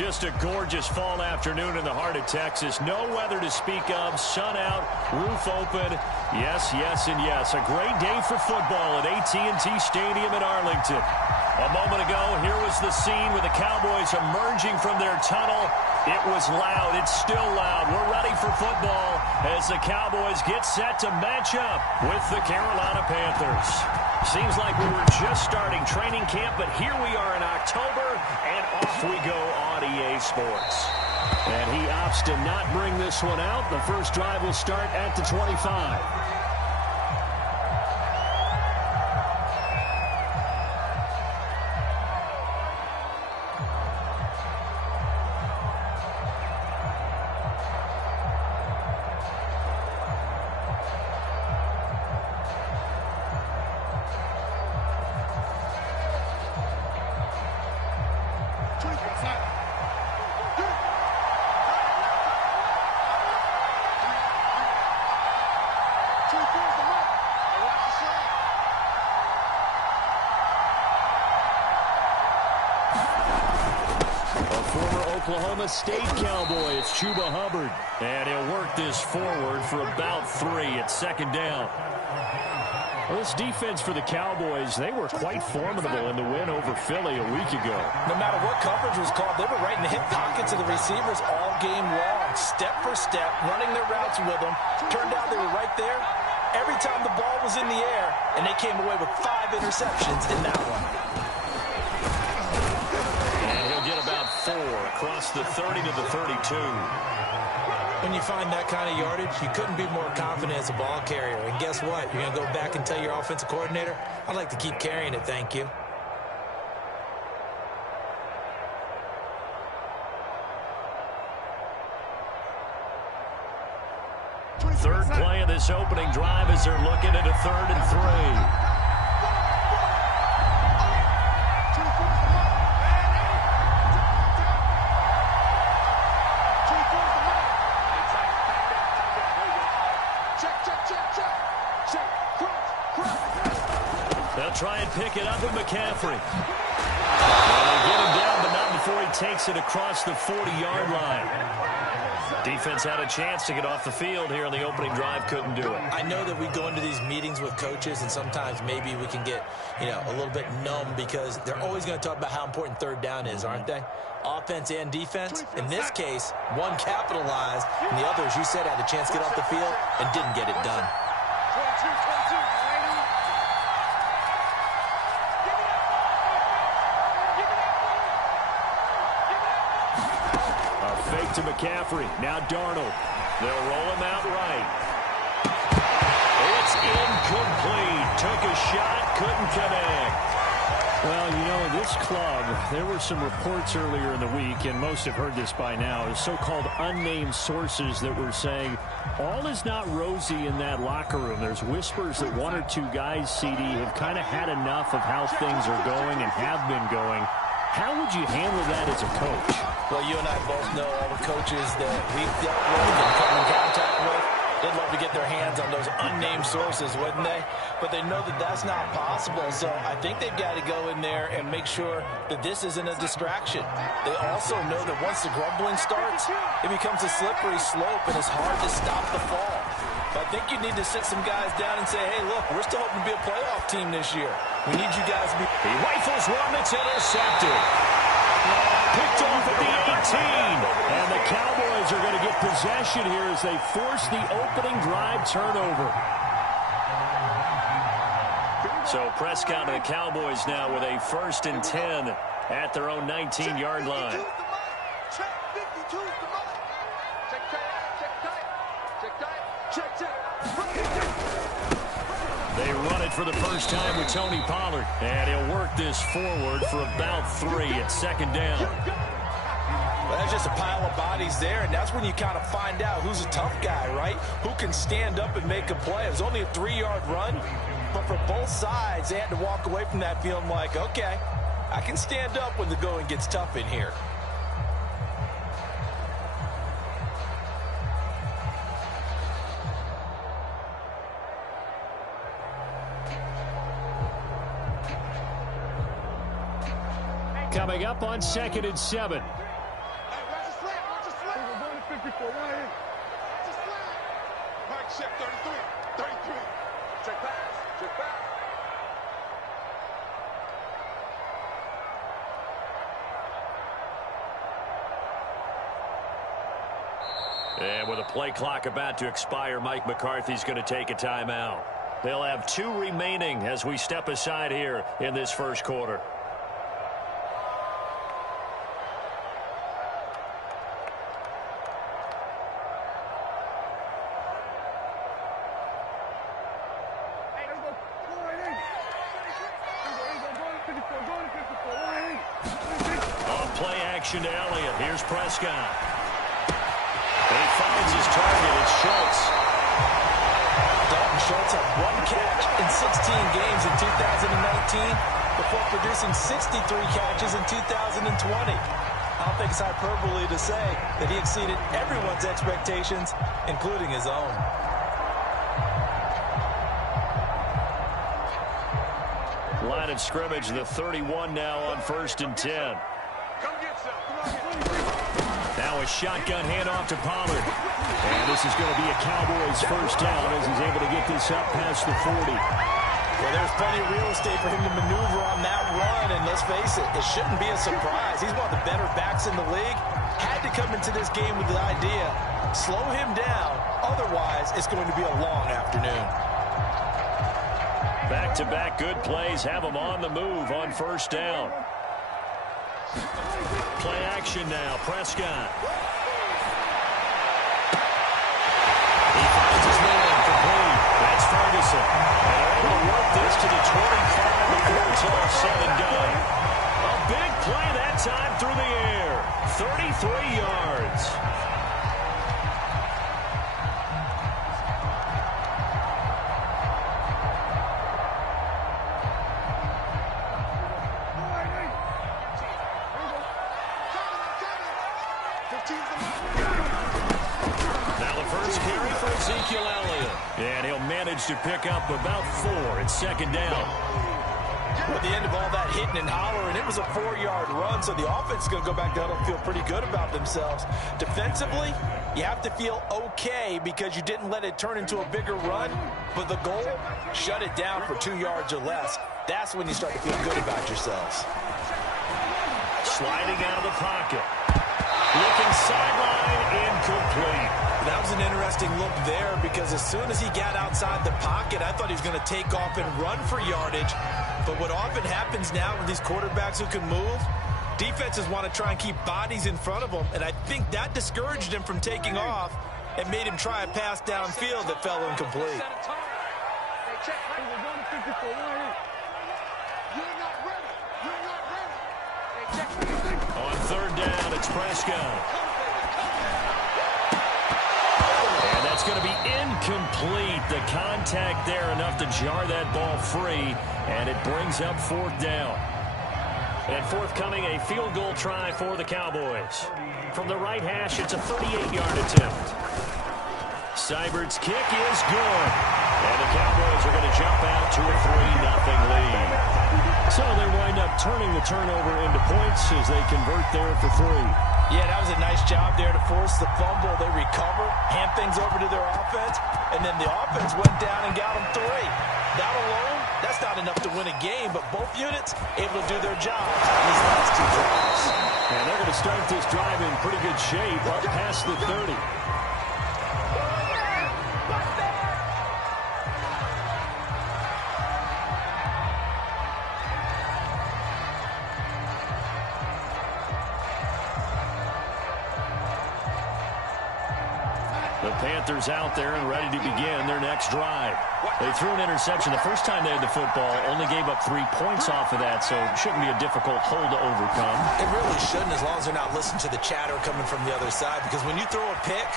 Just a gorgeous fall afternoon in the heart of Texas. No weather to speak of. Sun out, roof open. Yes, yes, and yes. A great day for football at AT&T Stadium in Arlington. A moment ago, here was the scene with the Cowboys emerging from their tunnel. It was loud. It's still loud. We're ready for football as the Cowboys get set to match up with the Carolina Panthers. Seems like we were just starting training camp, but here we are in October, and off we go on EA Sports. And he opts to not bring this one out. The first drive will start at the 25. Oklahoma State Cowboy, it's Chuba Hubbard. And he'll work this forward for about 3 at second down. Well, this defense for the Cowboys, they were quite formidable in the win over Philly a week ago. No matter what coverage was called, they were right in the hip pockets of the receivers all game long, step for step, running their routes with them. Turned out they were right there every time the ball was in the air, and they came away with 5 interceptions in that one. Across the 30 to the 32. When you find that kind of yardage, you couldn't be more confident as a ball carrier. And guess what? You're going to go back and tell your offensive coordinator, I'd like to keep carrying it, thank you. Third play of this opening drive as they're looking at a 3rd and 3. Try and pick it up with McCaffrey. And they get him down, but not before he takes it across the 40-yard line. Defense had a chance to get off the field here in the opening drive, couldn't do it. I know that we go into these meetings with coaches, and sometimes maybe we can get, a little bit numb because they're always going to talk about how important 3rd down is, aren't they? Offense and defense. In this case, one capitalized, and the other, as you said, had a chance to get off the field and didn't get it done. To McCaffrey. Now Darnold. They'll roll him out right. It's incomplete. Took a shot, couldn't connect. Well, in this club, there were some reports earlier in the week, and most have heard this by now, so-called unnamed sources that were saying all is not rosy in that locker room. There's whispers that 1 or 2 guys, CD, have kind of had enough of how things are going and have been going. How would you handle that as a coach? Well, you and I both know all the coaches that we've dealt with and come in contact with. They'd love to get their hands on those unnamed sources, wouldn't they? But they know that that's not possible. So I think they've got to go in there and make sure that this isn't a distraction. They also know that once the grumbling starts, it becomes a slippery slope and it's hard to stop the fall. But I think you need to sit some guys down and say, hey, look, we're still hoping to be a playoff team this year. We need you guys to be... He rifles one that's intercepted. Picked off at the 18. And the Cowboys are going to get possession here as they force the opening drive turnover. So Prescott and the Cowboys now with a 1st and 10 at their own 19-yard line. They run it for the first time with Tony Pollard. And he'll work this forward for about 3 at second down. Well, that's just a pile of bodies there, and that's when you kind of find out who's a tough guy, right? Who can stand up and make a play. It was only a 3-yard run, but for both sides, they had to walk away from that feeling like, okay, I can stand up when the going gets tough in here. Coming up on 2nd and 7. Mike check 33. 33. Check pass. Check pass. And with a play clock about to expire, Mike McCarthy's going to take a timeout. They'll have 2 remaining as we step aside here in this first quarter. On play action to Elliott. Here's Prescott. He finds his target. It's Schultz. Dalton Schultz had 1 catch in 16 games in 2019 before producing 63 catches in 2020. I don't think it's hyperbole to say that he exceeded everyone's expectations, including his own. Line of scrimmage, the 31 now on 1st and 10. Come get some. Now a shotgun handoff to Pollard. And this is going to be a Cowboys first down as he's able to get this up past the 40. Well, there's plenty of real estate for him to maneuver on that run, and let's face it, it shouldn't be a surprise. He's one of the better backs in the league. Had to come into this game with the idea, slow him down, otherwise it's going to be a long afternoon. Back-to-back good plays have him on the move on first down. Play action now, Prescott. He finds his man complete. That's Ferguson. And they're able to work this to the 25 before it's all said and done. A big play that time through the air. 33 yards. Now the first carry for Ezekiel Elliott. And he'll manage to pick up about 4. It's second down. At the end of all that hitting and hollering, it was a 4-yard run, so the offense is going to go back down and feel pretty good about themselves. Defensively, you have to feel okay because you didn't let it turn into a bigger run, but the goal, shut it down for 2 yards or less. That's when you start to feel good about yourselves. Sliding out of the pocket. Looking sideline, incomplete. That was an interesting look there because as soon as he got outside the pocket, I thought he was going to take off and run for yardage. But what often happens now with these quarterbacks who can move, defenses want to try and keep bodies in front of them, and I think that discouraged him from taking off and made him try a pass downfield that fell incomplete. On third down, it's Prescott. And that's going to be incomplete. The contact there enough to jar that ball free, and it brings up 4th down. And forthcoming, a field goal try for the Cowboys. From the right hash, it's a 38-yard attempt. Seibert's kick is good. And the Cowboys are going to jump out to a 3-0 lead. So they wind up turning the turnover into points as they convert there for 3. Yeah, that was a nice job there to force the fumble. They recover, hand things over to their offense, and then the offense went down and got them 3. That alone, that's not enough to win a game, but both units able to do their jobs on these last 2 drives. And they're going to start this drive in pretty good shape up past the 30. The Panthers out there and ready to begin their next drive. They threw an interception the first time they had the football, only gave up 3 points off of that, so it shouldn't be a difficult hole to overcome. It really shouldn't, as long as they're not listening to the chatter coming from the other side, because when you throw a pick,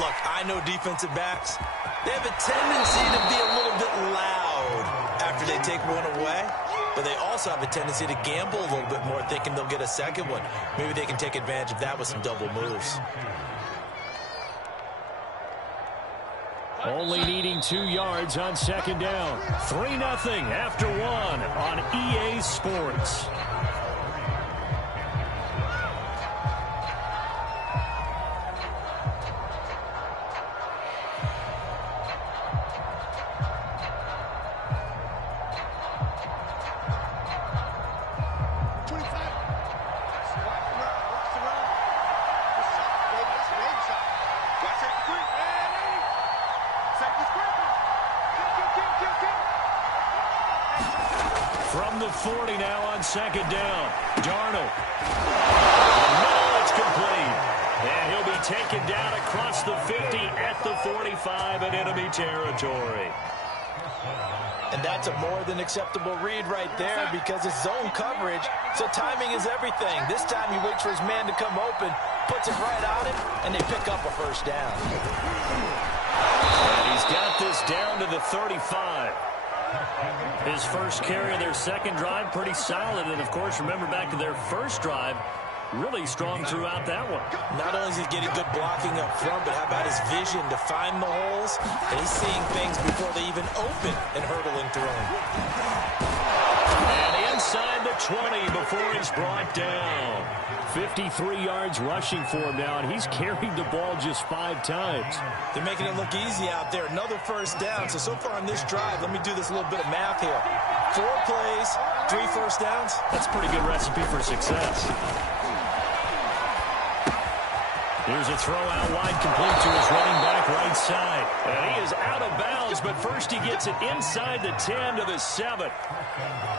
look, I know defensive backs, they have a tendency to be a little bit loud after they take one away, but they also have a tendency to gamble a little bit more, thinking they'll get a second one. Maybe they can take advantage of that with some double moves. Only needing 2 yards on second down. 3-0 after 1 on EA Sports. 40 now on second down. Darnold. No, it's complete. And he'll be taken down across the 50 at the 45 in enemy territory. And that's a more than acceptable read right there because it's zone coverage, so timing is everything. This time he waits for his man to come open, puts it right on him, and they pick up a first down. And he's got this down to the 35. His first carry of their second drive, pretty solid. And, of course, remember back to their first drive, really strong throughout that one. Not only is he getting good blocking up front, but how about his vision to find the holes? And he's seeing things before they even open and hurdling through them. And inside the 20 before he's brought down. 53 yards rushing for him now, and he's carried the ball just 5 times. They're making it look easy out there. Another first down. So far on this drive, let me do this little bit of math here. 4 plays, 3 first downs. That's a pretty good recipe for success. Here's a throw out wide, complete to his running back right side. And he is out of bounds, but first he gets it inside the 10 to the 7.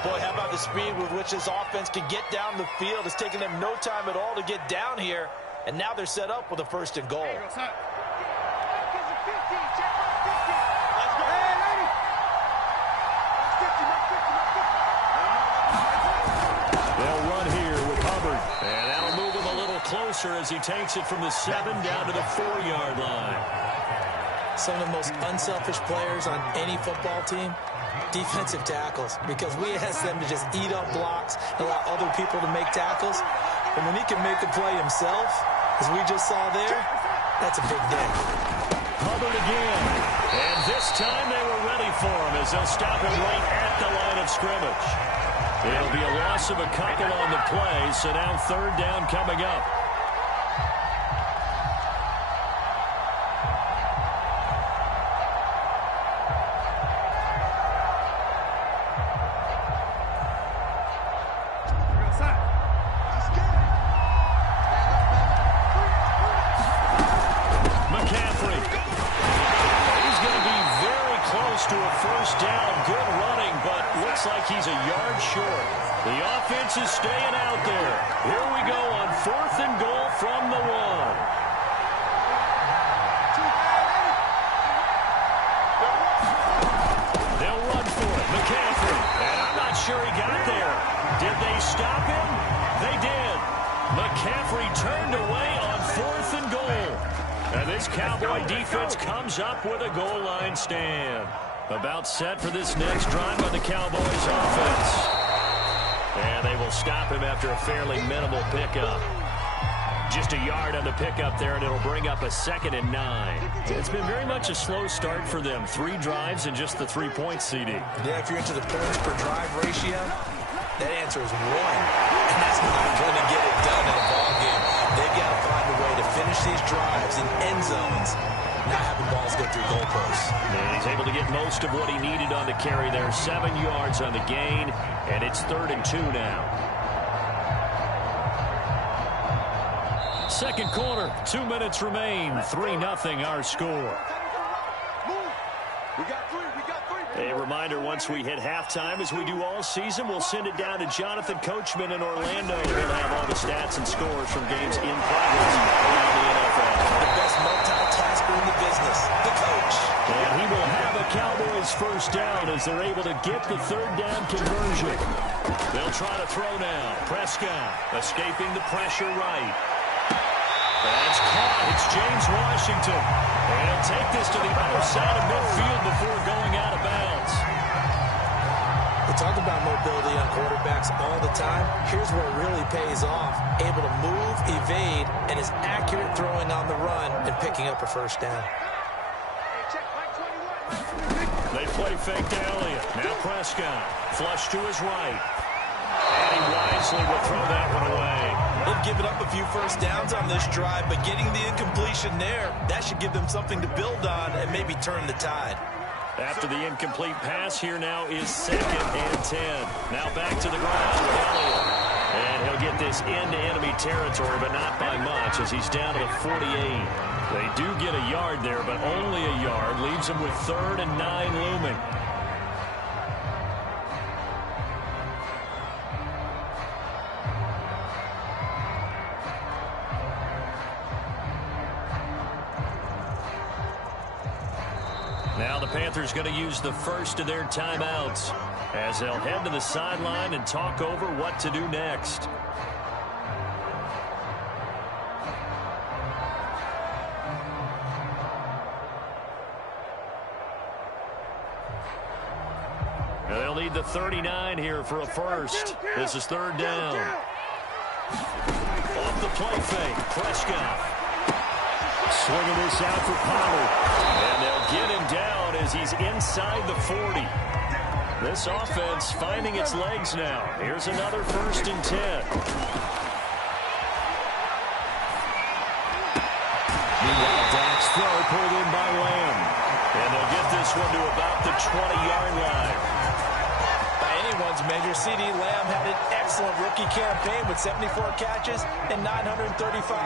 Boy, how about the speed with which this offense can get down the field? It's taken them no time at all to get down here. And now they're set up with a first and goal. They'll run here with Hubbard. And that'll move him a little closer as he takes it from the 7 down to the 4-yard line. Some of the most unselfish players on any football team, defensive tackles, because we ask them to just eat up blocks, allow other people to make tackles. And when he can make the play himself, as we just saw there, that's a big day. Hubbard again. And this time they were ready for him as they'll stop him right at the line of scrimmage. It'll be a loss of a couple on the play, so now 3rd down coming up. To a first down, good running, but looks like he's a yard short. The offense is staying out there. Here we go on 4th and goal from the 1. They'll run for it. McCaffrey, and I'm not sure he got there. Did they stop him? They did. McCaffrey turned away on 4th and goal. And this Cowboy defense comes up with a goal line stand. About set for this next drive by the Cowboys offense. And they will stop him after a fairly minimal pickup. Just a yard on the pickup there, and it'll bring up a 2nd and 9. It's been very much a slow start for them. 3 drives and just the 3-point CD. Yeah, if you're into the points per drive ratio, that answer is 1. And that's not going to get it done in a ball game. They've got to find a way to finish these drives in end zones, not having balls go through goalposts. And he's able to get most of what he needed on the carry there. 7 yards on the gain, and it's 3rd and 2 now. Second quarter, 2 minutes remain. 3-0 our score. We got 3. A reminder, once we hit halftime, as we do all season, we'll send it down to Jonathan Coachman in Orlando. He'll have all the stats and scores from games in progress around the NFL. The best multitasker in the business, the coach. And he will have a Cowboys first down as they're able to get the 3rd down conversion. They'll try to throw now. Prescott escaping the pressure right. That's caught. It's James Washington. And he'll take this to the other side of midfield before going out of bounds. We talk about mobility on quarterbacks all the time. Here's where it really pays off. Able to move, evade, and is accurate throwing on the run and picking up a first down. They play fake to Elliott. Now Prescott. Flush to his right. And he wisely will throw that one away. They've given up a few first downs on this drive, but getting the incompletion there, that should give them something to build on and maybe turn the tide. After the incomplete pass, here now is 2nd and 10. Now back to the ground with Elliott. And he'll get this into enemy territory, but not by much as he's down to the 48. They do get a yard there, but only a yard. Leaves him with 3rd and 9 looming. Now the Panthers going to use the first of their timeouts as they'll head to the sideline and talk over what to do next. They'll need the 39 here for a first. This is third down. Off the play fake, Prescott. Swinging this out for Pollard. And they'll get him down as he's inside the 40. This offense finding its legs now. Here's another 1st and 10. Meanwhile, Dak's throw pulled in by Lamb. And they'll get this one to about the 20-yard line. Anyone's measure, CD Lamb had an excellent rookie campaign with 74 catches and 935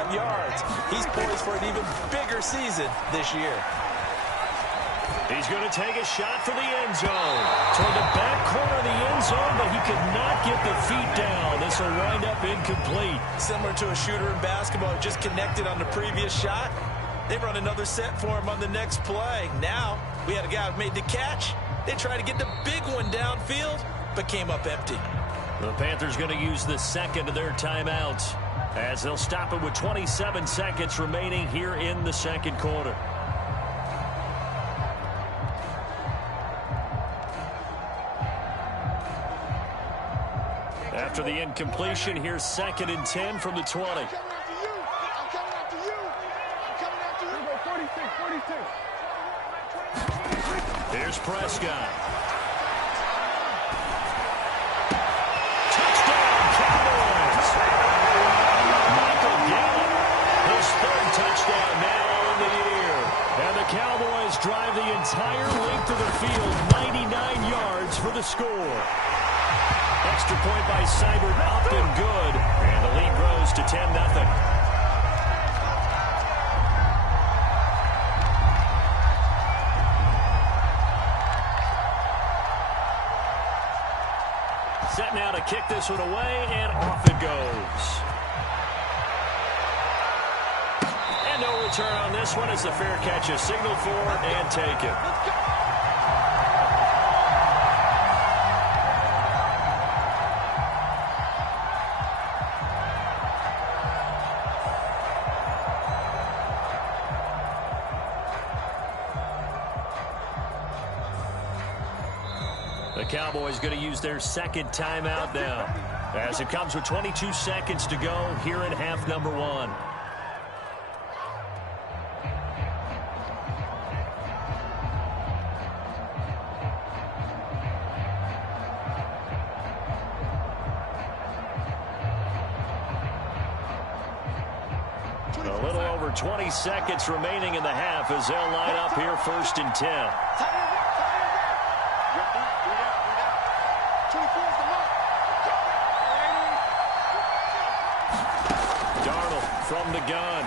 yards. He's poised for an even bigger season this year. He's going to take a shot for the end zone. Toward the back corner of the end zone, but he could not get the feet down. This will wind up incomplete. Similar to a shooter in basketball, just connected on the previous shot. They run another set for him on the next play. Now, we had a guy who made the catch. They tried to get the big one downfield, but came up empty. The Panthers going to use the second of their timeouts as they'll stop it with 27 seconds remaining here in the second quarter. After the incompletion, here's 2nd and 10 from the 20. I'm coming after you. I'm coming after you. 46. Here's Prescott. Touchdown now on the year. And the Cowboys drive the entire length of the field, 99 yards for the score. Extra point by Seibert up and good. And the lead grows to 10-0. Set now to kick this one away, and off it goes. No return on this one as the fair catch is signaled for and taken. The Cowboys going to use their second timeout now as it comes with 22 seconds to go here in half number 1. A little over 20 seconds remaining in the half as they'll line up here 1st and 10. Darnold from the gun.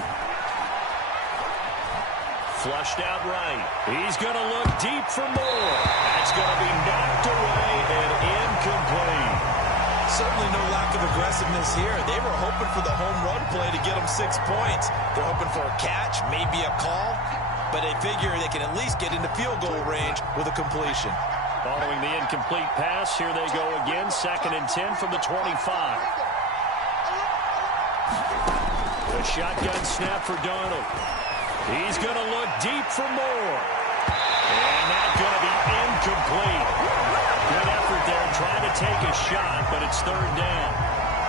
Flushed out right. He's going to look deep for more. That's going to be knocked away and incomplete. Certainly no lack of aggressiveness here. They were hoping for the home run play to get them 6 points. They're hoping for a catch, maybe a call, but they figure they can at least get into field goal range with a completion. Following the incomplete pass, here they go again, 2nd and 10 from the 25. The shotgun snap for Darnold. He's going to look deep for more. And that's going to be incomplete. Good effort there, trying to take a shot, but it's 3rd down.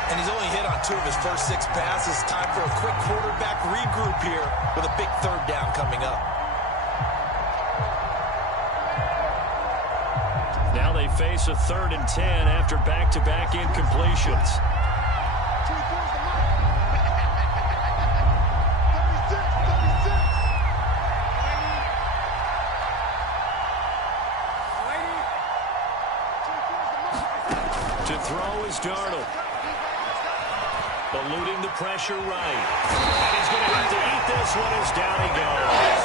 And he's only hit on 2 of his first 6 passes. Time for a quick quarterback regroup here with a big 3rd down coming up. Now they face a 3rd and 10 after back-to-back incompletions. Darnold eluding the pressure right. And he's going to have to eat this one as down he goes.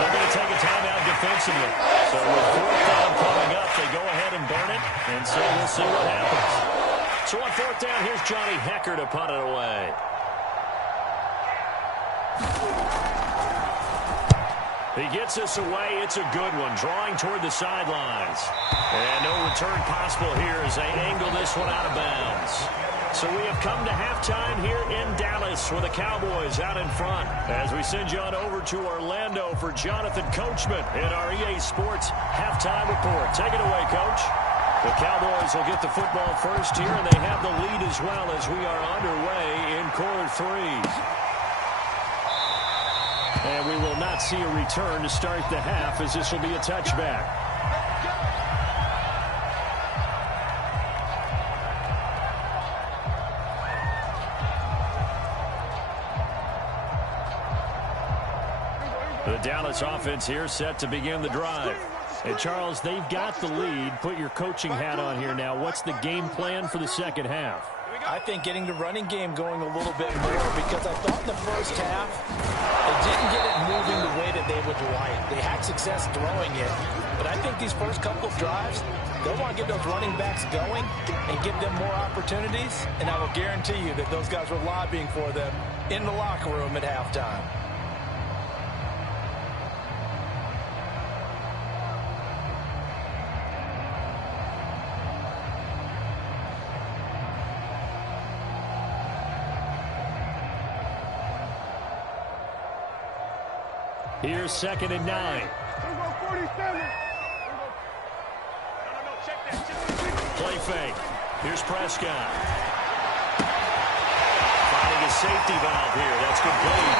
They're going to take a timeout defensively. So with 4th down coming up, they go ahead and burn it. And so we'll see what happens. So on 4th down, here's Johnny Hecker to punt it away. He gets us away. It's a good one, drawing toward the sidelines. And no return possible here as they angle this one out of bounds. So we have come to halftime here in Dallas with the Cowboys out in front. As we send you on over to Orlando for Jonathan Coachman in our EA Sports halftime report. Take it away, Coach. The Cowboys will get the football first here, and they have the lead as well as we are underway in quarter 3. And we will not see a return to start the half, as this will be a touchback. The Dallas offense here set to begin the drive. And, Charles, they've got the lead. Put your coaching hat on here now. What's the game plan for the second half? I think getting the running game going a little bit more, because I thought in the first half they didn't get it moving the way that they would like. They had success throwing it, but I think these first couple of drives, they'll want to get those running backs going and give them more opportunities, and I will guarantee you that those guys were lobbying for them in the locker room at halftime. Here's 2nd and 9. Play fake. Here's Prescott. Finding a safety valve here. That's complete.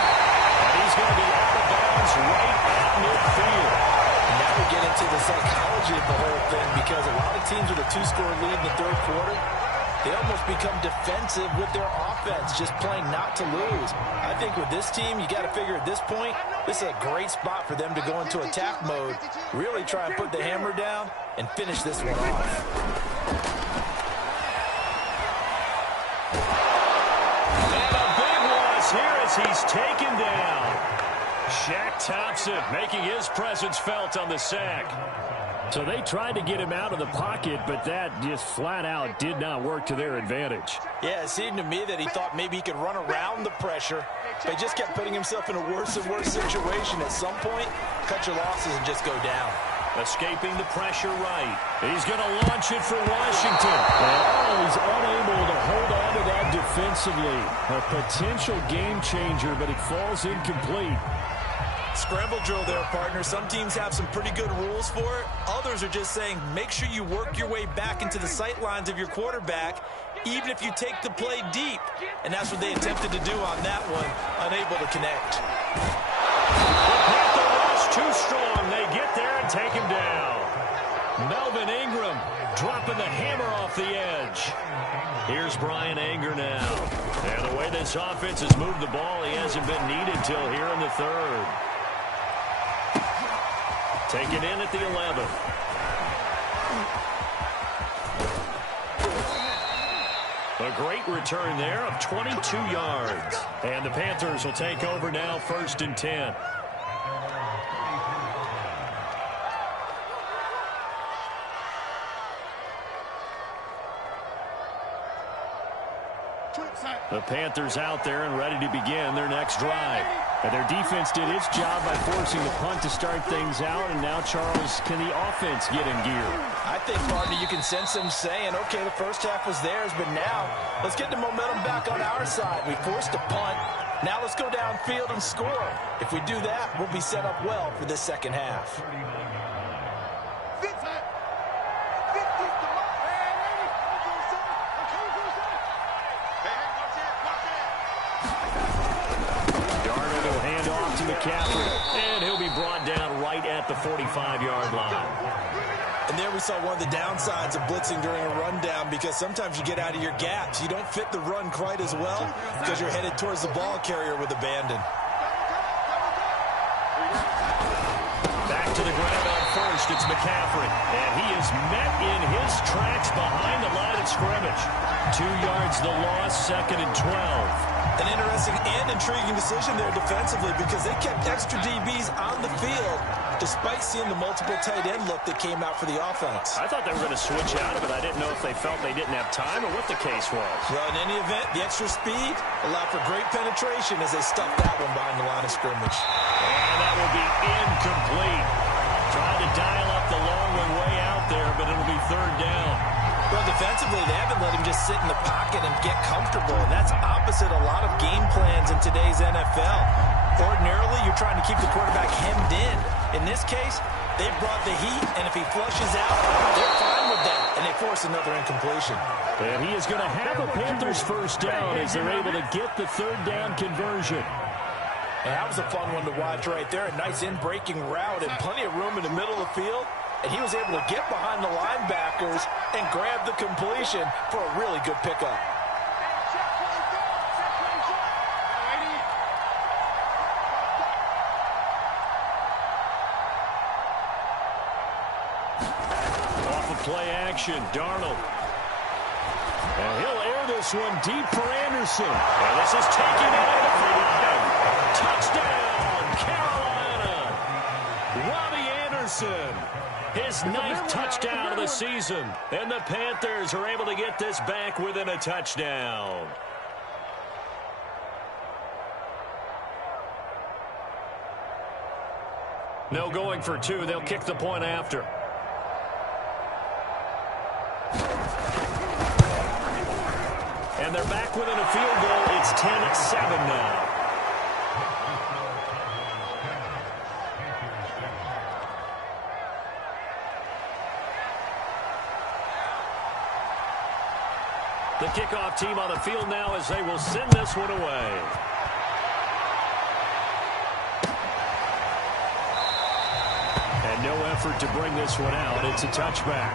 And he's going to be out of bounds right at midfield. And now we get into the psychology of the whole thing, because a lot of teams with a 2-score lead in the third quarter, they almost become defensive with their offense, just playing not to lose. I think with this team, you got to figure at this point, this is a great spot for them to go into attack mode, really try and put the hammer down and finish this one off. And a big loss here as he's taken down. Shaq Thompson making his presence felt on the sack. So they tried to get him out of the pocket, but that just flat out did not work to their advantage. Yeah, it seemed to me that he thought maybe he could run around the pressure, but he just kept putting himself in a worse and worse situation. At some point, cut your losses and just go down. Escaping the pressure right. He's going to launch it for Washington. Oh, he's unable to hold on to that defensively. A potential game changer, but it falls incomplete. Scramble drill there, partner. Some teams have some pretty good rules for it. Others are just saying, make sure you work your way back into the sight lines of your quarterback, even if you take the play deep. And that's what they attempted to do on that one, unable to connect. The rush too strong. They get there and take him down. Melvin Ingram dropping the hammer off the edge. Here's Brian Anger now. And the way this offense has moved the ball, he hasn't been needed till here in the third. Taken in at the 11. A great return there of 22 yards. And the Panthers will take over now, 1st and 10. The Panthers out there and ready to begin their next drive. And their defense did its job by forcing the punt to start things out. And now, Charles, can the offense get in gear? I think, partner, you can sense them saying, okay, the first half was theirs, but now let's get the momentum back on our side. We forced a punt. Now let's go downfield and score. If we do that, we'll be set up well for this second half. And he'll be brought down right at the 45-yard line. And there we saw one of the downsides of blitzing during a rundown, because sometimes you get out of your gaps. You don't fit the run quite as well because you're headed towards the ball carrier with abandon. Back to the ground on first. It's McCaffrey. And he is met in his tracks behind the line of scrimmage. 2 yards the loss, 2nd and 12. An interesting and intriguing decision there defensively because they kept extra DBs on the field despite seeing the multiple tight end look that came out for the offense. I thought they were going to switch out of it. I didn't know if they felt they didn't have time or what the case was. Well, in any event, the extra speed allowed for great penetration as they stuffed that one behind the line of scrimmage. And that will be incomplete. Trying to dial up the long one way out there, but it'll be third down. Well, defensively, they haven't let him just sit in the pocket and get comfortable, and that's opposite a lot of game plans in today's NFL. Ordinarily, you're trying to keep the quarterback hemmed in. In this case, they brought the heat, and if he flushes out, they're fine with that, and they force another incompletion. And he is going to have a Panthers first down as they're able to get the third down conversion. And that was a fun one to watch right there. A nice in-breaking route and plenty of room in the middle of the field. And he was able to get behind the linebackers and grab the completion for a really good pickup. Off of play action, Darnold. And he'll air this one deep for Anderson. And this is taken into the 5. Touchdown, Carolina. Robbie Anderson, his 9th touchdown of the season. And the Panthers are able to get this back within a touchdown. No going for 2. They'll kick the point after. And they're back within a field goal. It's 10-7 now. The kickoff team on the field now as they will send this one away. And no effort to bring this one out. It's a touchback.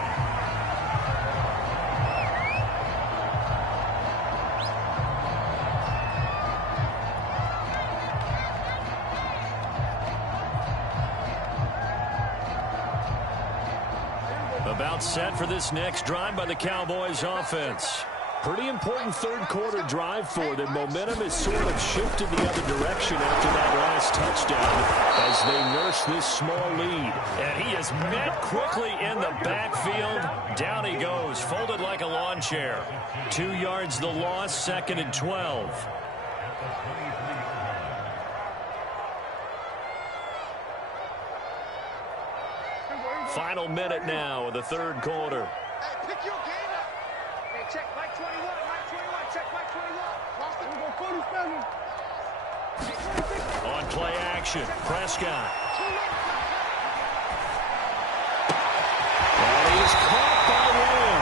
About set for this next drive by the Cowboys offense. Pretty important third quarter drive for them. Momentum has sort of shifted the other direction after that last touchdown as they nurse this small lead. And he is met quickly in the backfield. Down he goes, folded like a lawn chair. 2 yards the loss, 2nd and 12. Final minute now of the third quarter. Hey, pick your game up. Hey, check Mike 21. Mike 21. Check Mike 21. On play action, Prescott. And he is caught by William.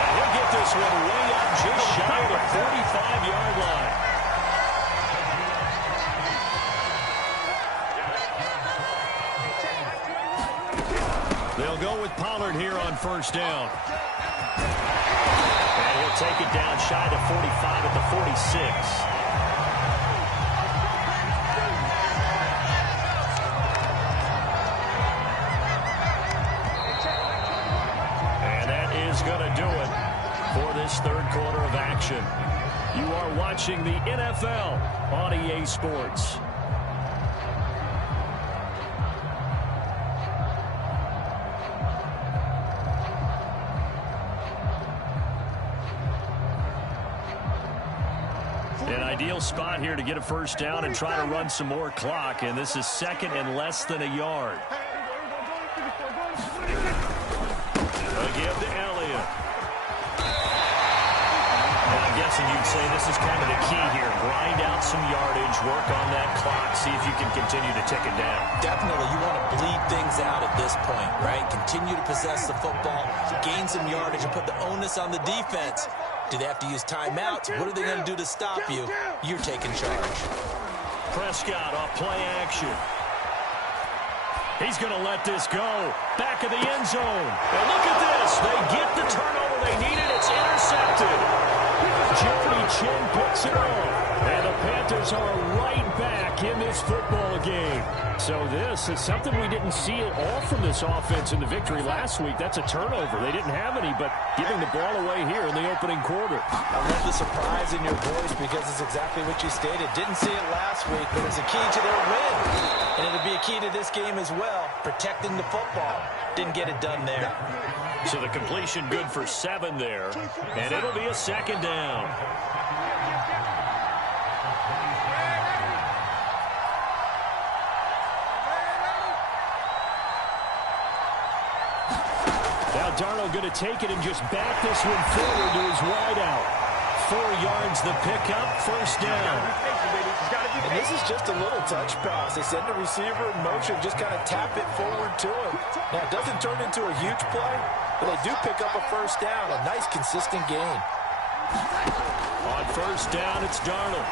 And he'll get this one way up just shy of the 45-yard line. They'll go with Pollard here on first down. And he'll take it down shy to 45 at the 46. And that is going to do it for this third quarter of action. You are watching the NFL on EA Sports. Ideal spot here to get a first down and try to run some more clock, and this is 2nd and less than a yard. A give to Elliott. And I'm guessing you'd say this is kind of the key here. Grind out some yardage, work on that clock, see if you can continue to tick it down. Definitely, you want to bleed things out at this point, right? Continue to possess the football, gain some yardage, and put the onus on the defense. Do they have to use timeouts? What are they going to do to stop you? You're taking charge. Prescott off play action. He's going to let this go. Back of the end zone. And look at this. They get the turnover they needed. It's intercepted. Jody Chin picks it off. And the Panthers are right back in this football game. So this is something we didn't see at all from this offense in the victory last week. That's a turnover. They didn't have any, but giving the ball away here in the opening quarter. I love the surprise in your voice because it's exactly what you stated. Didn't see it last week, but it's a key to their win. And it'll be a key to this game as well, protecting the football. Didn't get it done there. So the completion good for 7 there, and it'll be a second down. Now Darnold going to take it and just back this one forward to his wideout. 4 yards the pickup, first down. And this is just a little touch pass. They send the receiver in motion, just kind of tap it forward to him. Now, it doesn't turn into a huge play, but they do pick up a first down. A nice, consistent gain. On first down, it's Darnold.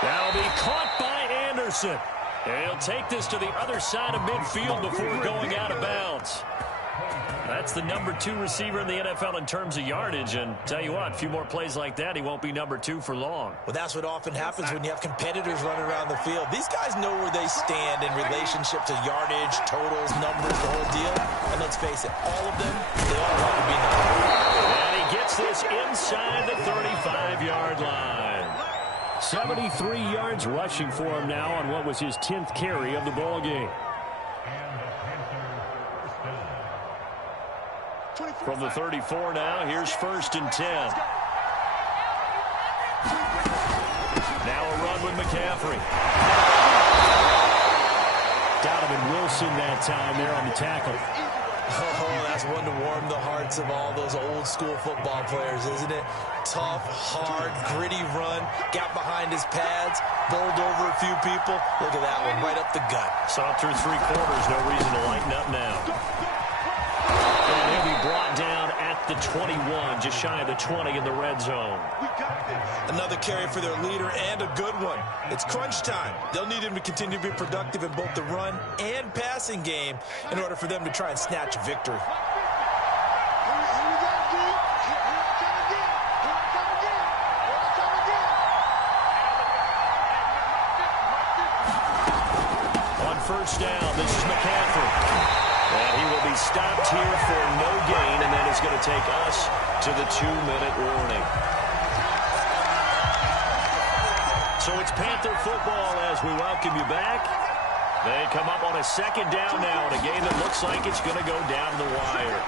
That'll be caught by Anderson. And he'll take this to the other side of midfield before going out of bounds. That's the number 2 receiver in the NFL in terms of yardage. And tell you what, a few more plays like that, he won't be number 2 for long. Well, that's what often happens when you have competitors running around the field. These guys know where they stand in relationship to yardage, totals, numbers, the whole deal. And let's face it, all of them, they all want to be number 1. And he gets this inside the 35-yard line. 73 yards rushing for him now on what was his 10th carry of the ball game. From the 34 now, here's first and 10. Now a run with McCaffrey. Donovan Wilson that time there on the tackle. Oh, that's one to warm the hearts of all those old school football players, isn't it? Tough, hard, gritty run. Got behind his pads, bowled over a few people. Look at that one, right up the gut. Saw through 3 quarters, no reason to lighten up now. And he'll be brought down at the 21, just shy of the 20 in the red zone. Another carry for their leader and a good one. It's crunch time. They'll need him to continue to be productive in both the run and passing game in order for them to try and snatch a victory. On first down, this is McCaffrey. And he will be stopped here for no gain, and that is going to take us to the 2-minute warning. So it's Panther football as we welcome you back. They come up on a second down now in a game that looks like it's going to go down the wire.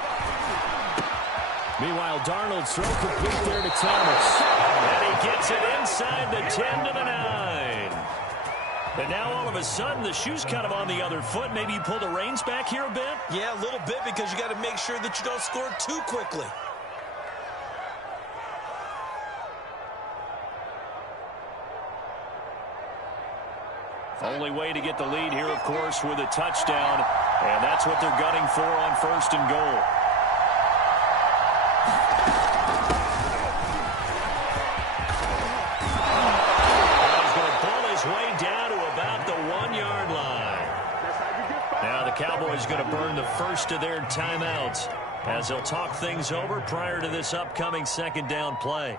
Meanwhile, Darnold's throw complete there to Thomas. And he gets it inside the 10 to the 9. And now all of a sudden the shoe's kind of on the other foot. Maybe you pull the reins back here a bit? Yeah, a little bit because you got to make sure that you don't score too quickly. Only way to get the lead here, of course, with a touchdown. And that's what they're gunning for on first and goal. He's going to pull his way down to about the 1-yard line. Now the Cowboys going to burn the first of their timeouts as they'll talk things over prior to this upcoming second down play.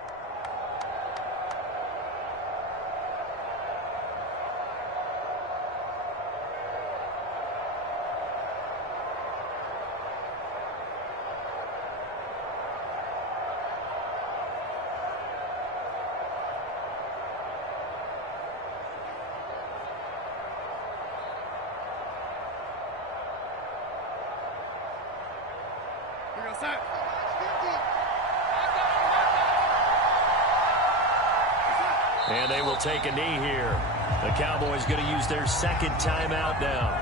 And they will take a knee here. The Cowboys going to use their second timeout now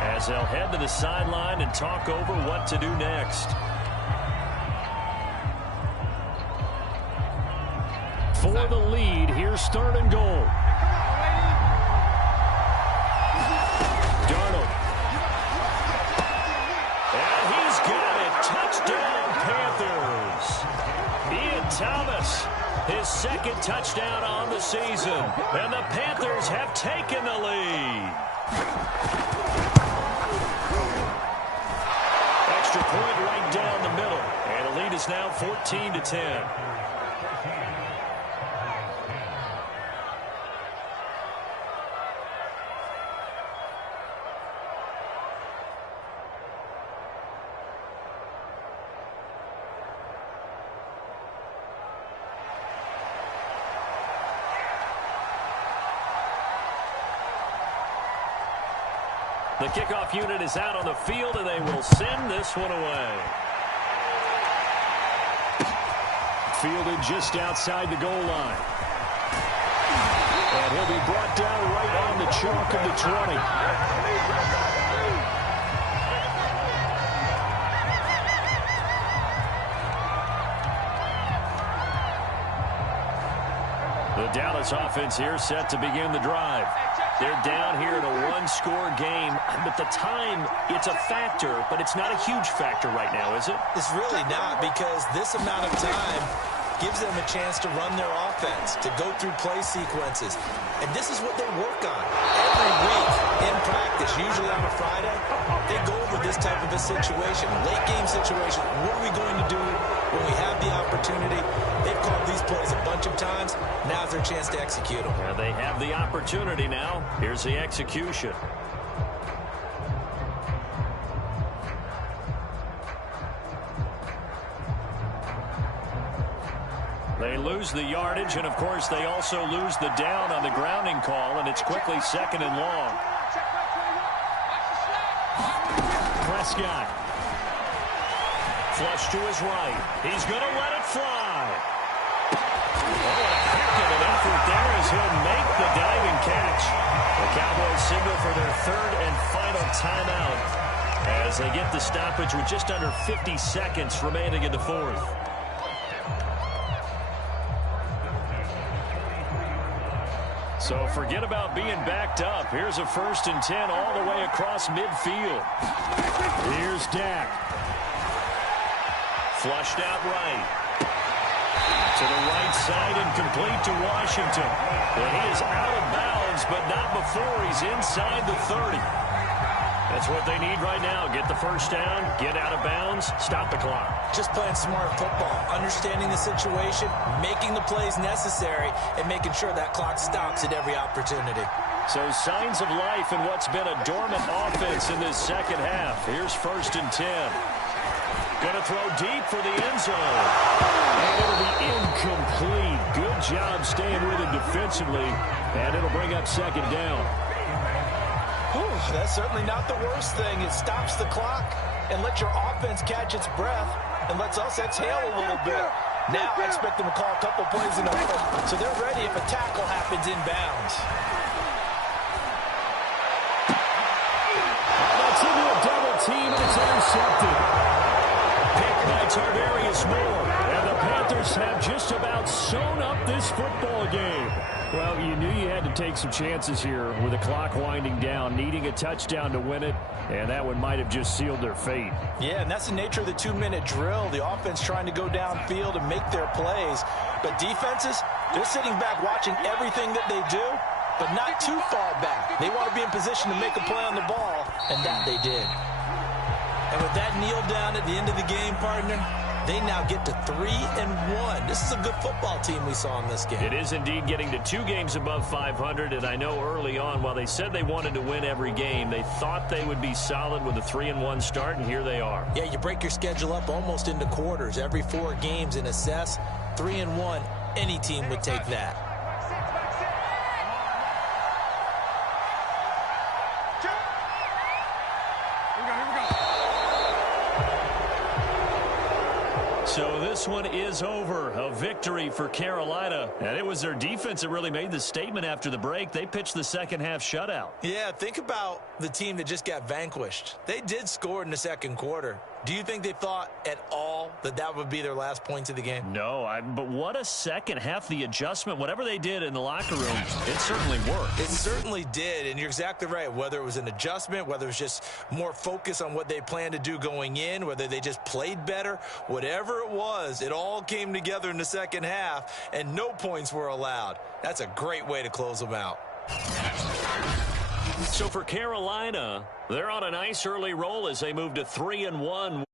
as they'll head to the sideline and talk over what to do next. For the lead, here's third and goal. Darnold. And he's got it. Touchdown, Panthers. Ian Thomas, his second touchdown on the season. And the Panthers have taken the lead. Extra point right down the middle. And the lead is now 14-10. The kickoff unit is out on the field, and they will send this one away. Fielded just outside the goal line. And he'll be brought down right on the chalk of the 20. The Dallas offense here set to begin the drive. They're down here in a one-score game, but the time, it's a factor, but it's not a huge factor right now, is it? It's really not, because this amount of time gives them a chance to run their offense, to go through play sequences. And this is what they work on every week in practice, usually on a Friday. They go over this type of a situation, late game situation. What are we going to do when we have the opportunity? They've called these plays a bunch of times. Now's their chance to execute them. Yeah, they have the opportunity now. Here's the execution. They lose the yardage, and of course they also lose the down on the grounding call, and it's quickly second and long. Prescott. Flush to his right. He's going to let it fly. Oh, a heck of an effort there as he'll make the diving catch. The Cowboys signal for their third and final timeout as they get the stoppage with just under 50 seconds remaining in the fourth. So forget about being backed up. Here's a 1st and 10 all the way across midfield. Here's Dak. Flushed out right. To the right side and complete to Washington. And he is out of bounds, but not before he's inside the 30. That's what they need right now. Get the first down, get out of bounds, stop the clock. Just playing smart football, understanding the situation, making the plays necessary, and making sure that clock stops at every opportunity. So signs of life in what's been a dormant offense in this second half. Here's 1st and 10. Going to throw deep for the end zone. And it'll be incomplete. Good job staying with it defensively. And it'll bring up second down. That's certainly not the worst thing. It stops the clock and lets your offense catch its breath and lets us exhale a little bit. Now I expect them to call a couple plays in a row, so they're ready if a tackle happens inbounds. That's into a double team, and it's intercepted. Picked by Tarvarius Moore, and the Panthers have just about sewn up this football game. Well, you knew you had to take some chances here with the clock winding down, needing a touchdown to win it, and that one might have just sealed their fate. Yeah, and that's the nature of the 2-minute drill. The offense trying to go downfield and make their plays. But defenses, they're sitting back watching everything that they do, but not too far back. They want to be in position to make a play on the ball, and that they did. And with that kneel down at the end of the game, partner, they now get to 3-1. This is a good football team we saw in this game. It is indeed getting to 2 games above 500, and I know early on, while they said they wanted to win every game, they thought they would be solid with a 3-1 start, and here they are. Yeah, you break your schedule up almost into quarters, every 4 games, and assess 3-1. Any team would take that. So this one is over. A victory for Carolina. And it was their defense that really made the statement after the break. They pitched the second half shutout. Yeah, think about the team that just got vanquished. They did score in the second quarter. Do you think they thought at all that that would be their last points of the game? No, but what a second half. The adjustment, whatever they did in the locker room, it certainly worked. It certainly did, and you're exactly right. Whether it was an adjustment, whether it was just more focus on what they planned to do going in, whether they just played better, whatever it was, it all came together in the second half, and no points were allowed. That's a great way to close them out. So for Carolina, they're on a nice early roll as they move to 3-1.